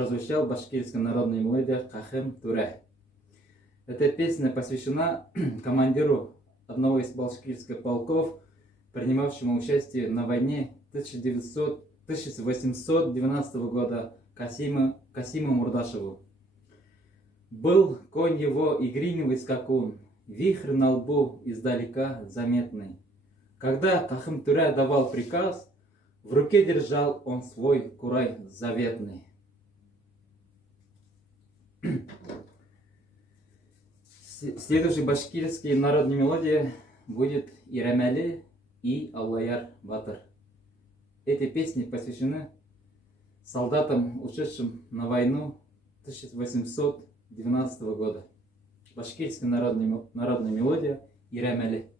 прозвучала башкирская народная мелодия «Кахым Туре». Эта песня посвящена командиру одного из башкирских полков, принимавшему участие на войне 1812 года Касиму Мурдашеву. Был конь его игривый скакун, вихрь на лбу издалека заметный. Когда Кахым Туре давал приказ, в руке держал он свой курай заветный. Следующей башкирской народной мелодией будет Иремели и Аллаяр Батыр. Эти песни посвящены солдатам, ушедшим на войну 1812 года. Башкирская народная мелодия Иремели.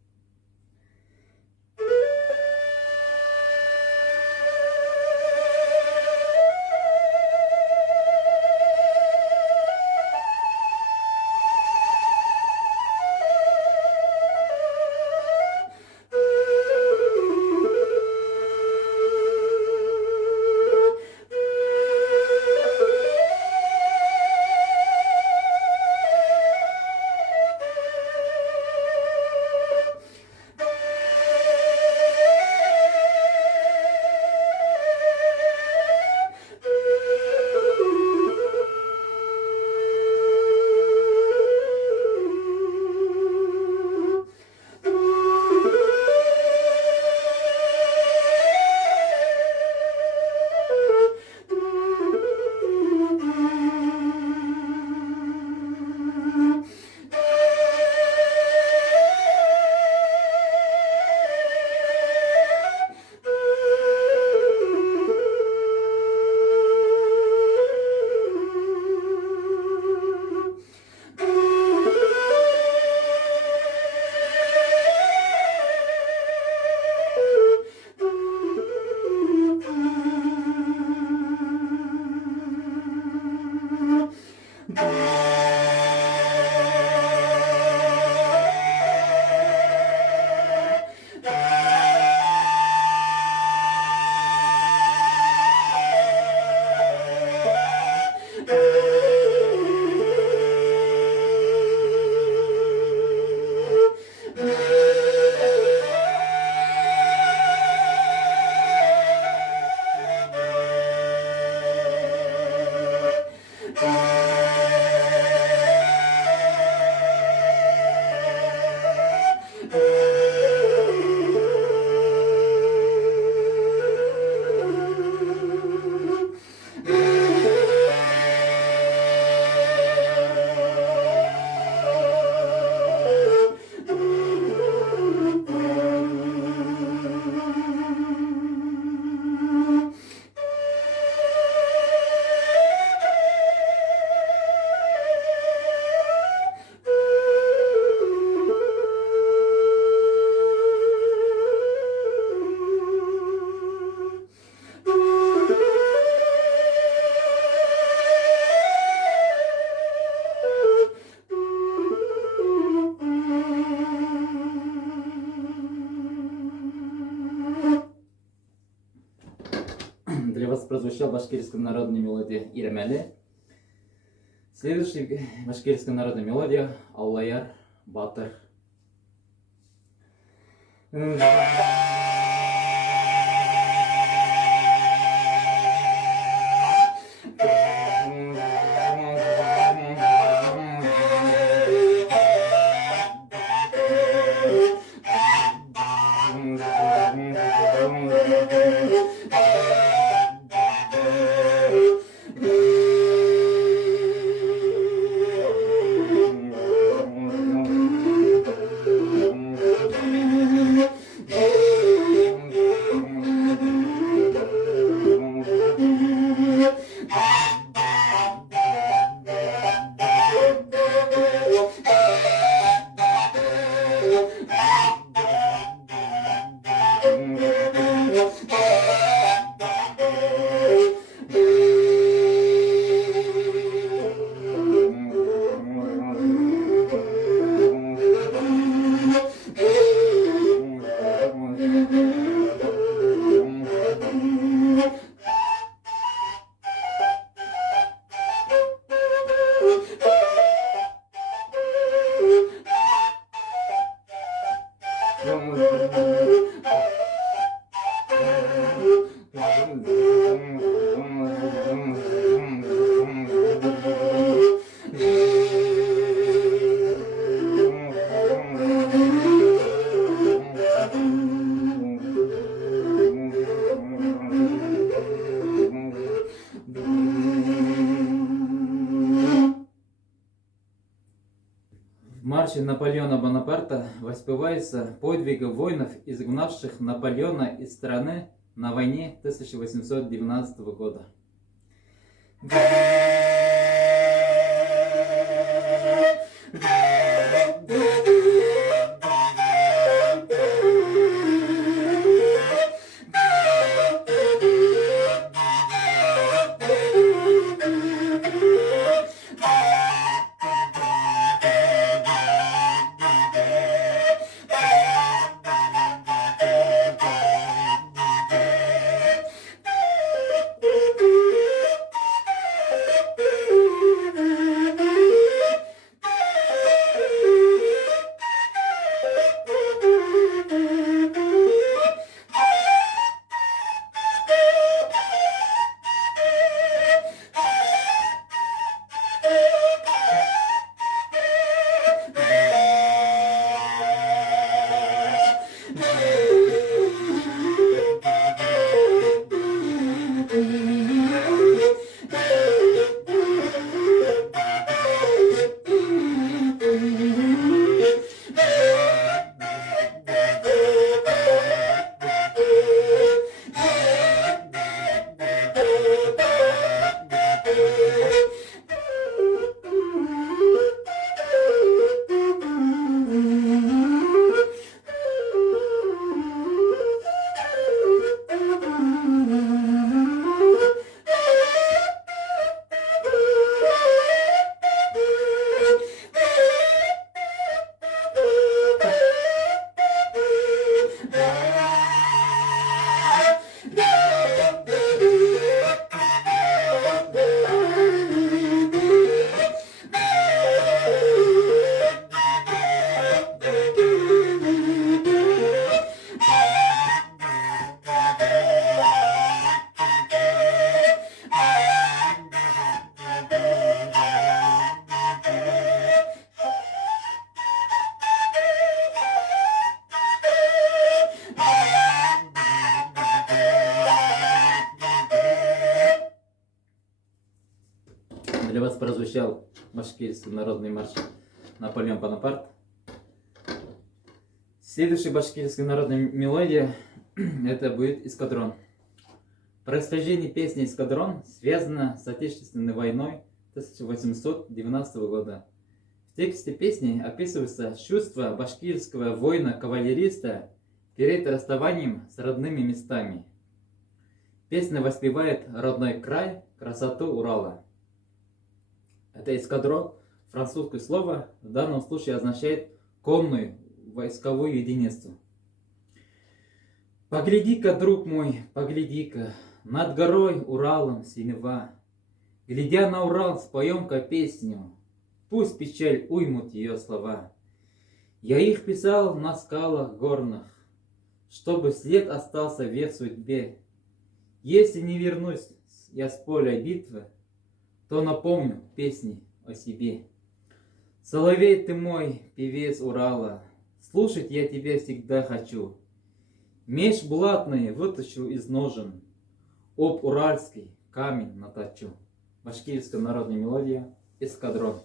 Для вас прозвучала башкирская народная мелодия Иремели. Следующая башкирская народная мелодия Аллаяр Батыр. марше Наполеона Бонапарта воспевается подвиг воинов, изгнавших Наполеона из страны на войне 1812 года. Для вас прозвучал башкирский народный марш Наполеон Бонапарт. Следующая башкирская народная мелодия это будет «Эскадрон». Происхождение песни «Эскадрон» связано с Отечественной войной 1812 года. В тексте песни описывается чувство башкирского воина-кавалериста перед расставанием с родными местами. Песня воспевает родной край, красоту Урала. Это эскадрон, французское слово, в данном случае означает конную войсковую единицу. Погляди-ка, друг мой, погляди-ка, над горой Уралом синева. Глядя на Урал, споем-ка песню, пусть печаль уймут ее слова. Я их писал на скалах горных, чтобы след остался век судьбе. Если не вернусь я с поля битвы, то напомню песни о себе. Соловей ты мой, певец Урала, слушать я тебя всегда хочу. Меч блатный вытащу из ножен, об уральский камень наточу. Башкирская народная мелодия «Эскадрон».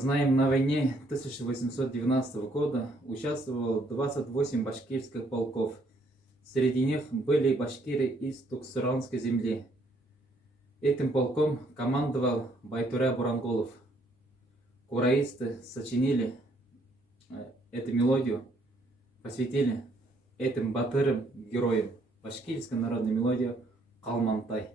знаем, на войне 1812 года участвовало 28 башкирских полков. Среди них были башкиры из Туксуранской земли. Этим полком командовал Байтуре Буранголов. Кураисты сочинили эту мелодию, посвятили этим батырым героям. Башкирская народная мелодия Калмантай.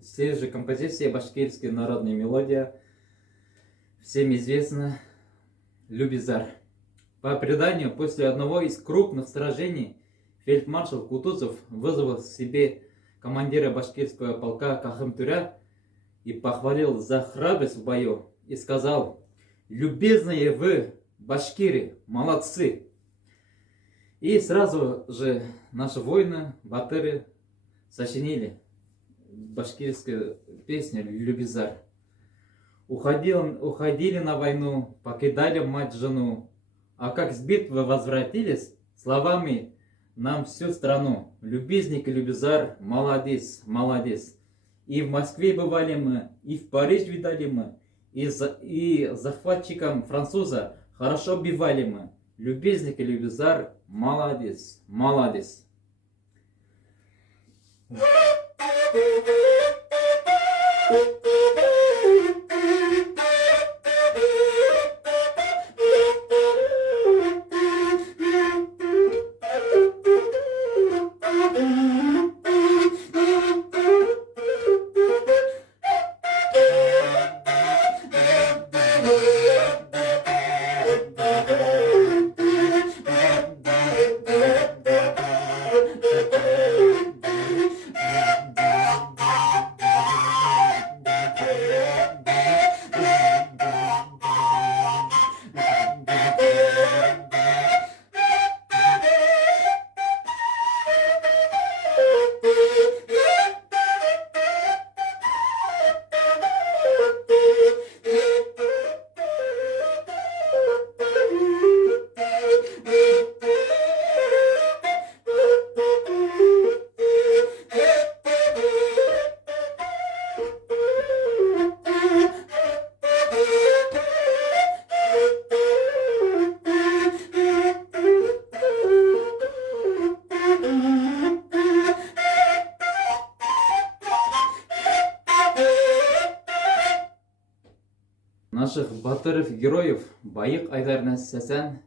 Все же композиции башкирская народная мелодия, всем известна Любизар. По преданию, после одного из крупных сражений фельдмаршал Кутузов вызвал к себе командира башкирского полка Кахымтуря и похвалил за храбрость в бою и сказал: «Любезные вы, башкиры, молодцы!» И сразу же наши воины, батыры, сочинили башкирскую песню «Любизар». Уходили на войну, покидали мать жену, а как с битвы возвратились, словами нам всю страну: «Любезник и Любизар, молодец, молодец». И в Москве бывали мы, и в Париж видали мы, и захватчикам француза хорошо бивали мы. Любезник и Любизар, молодец, молодец. Наших батыров-героев Байык Айдар Сасан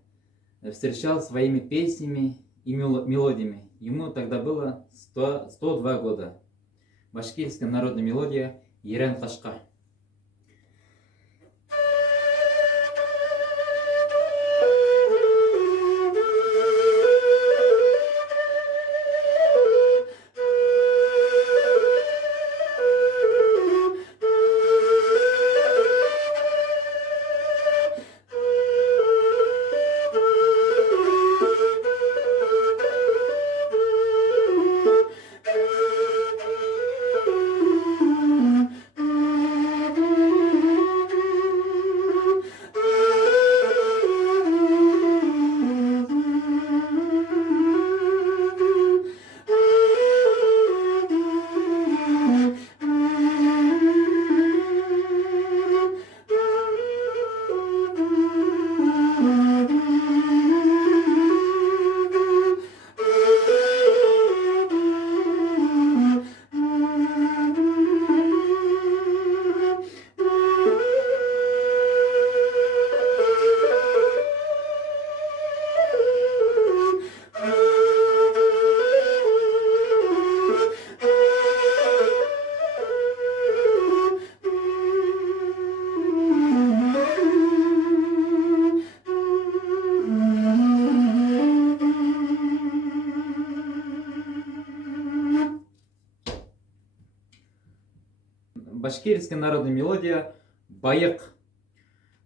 встречал своими песнями и мелодиями. Ему тогда было 102 года. Башкирская народная мелодия «Ерен Кашка». башкирская народная мелодия «Баяк».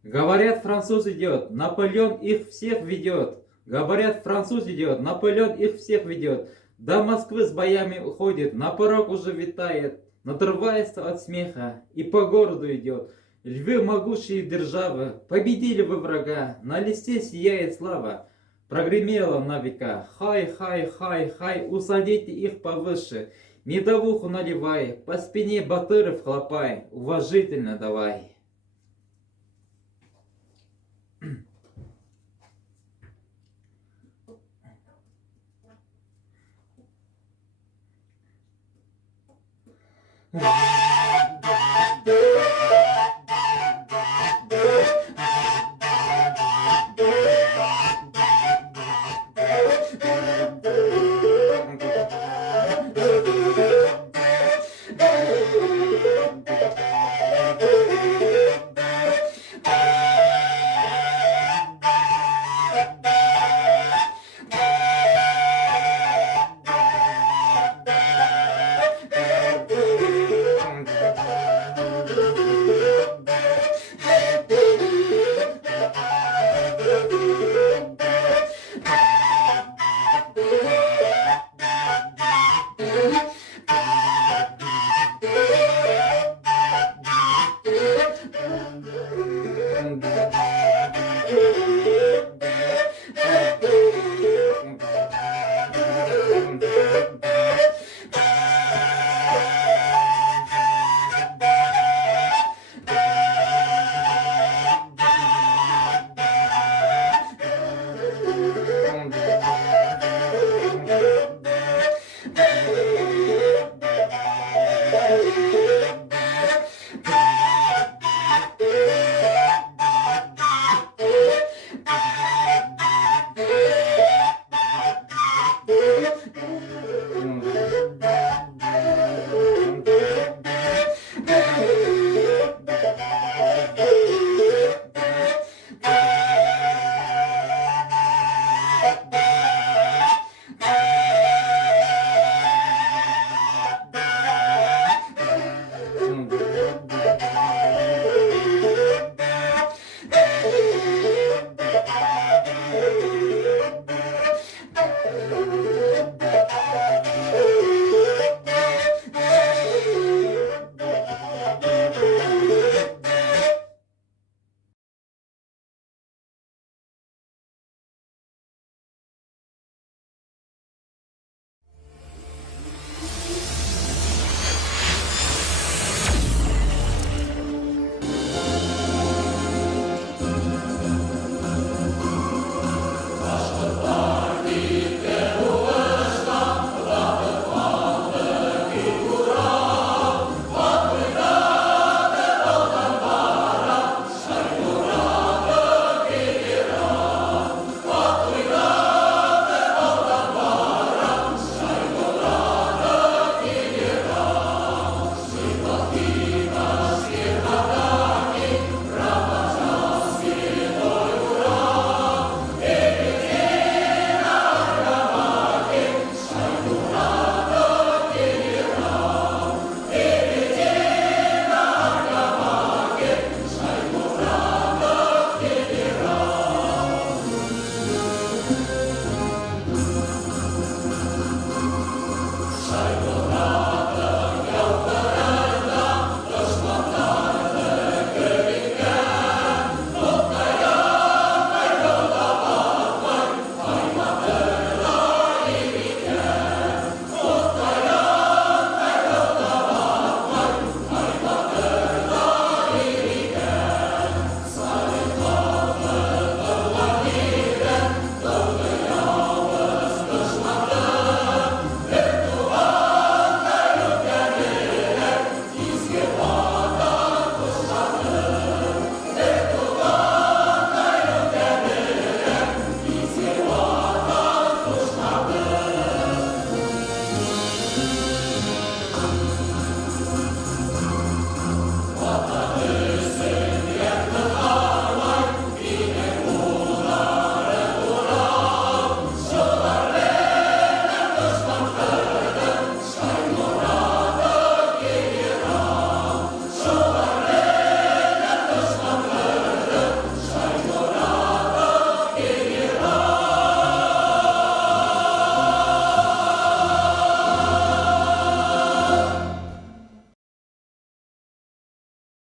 Говорят, француз идет, Наполеон их всех ведет. Говорят, француз идет, Наполеон их всех ведет. До Москвы с боями уходит, на порог уже витает, надрывается от смеха и по городу идет. Львы могущие державы, победили вы врага, на листе сияет слава. Прогремело на века, хай, хай, хай, хай, усадите их повыше, медовуху наливай, по спине батыров хлопай, уважительно давай.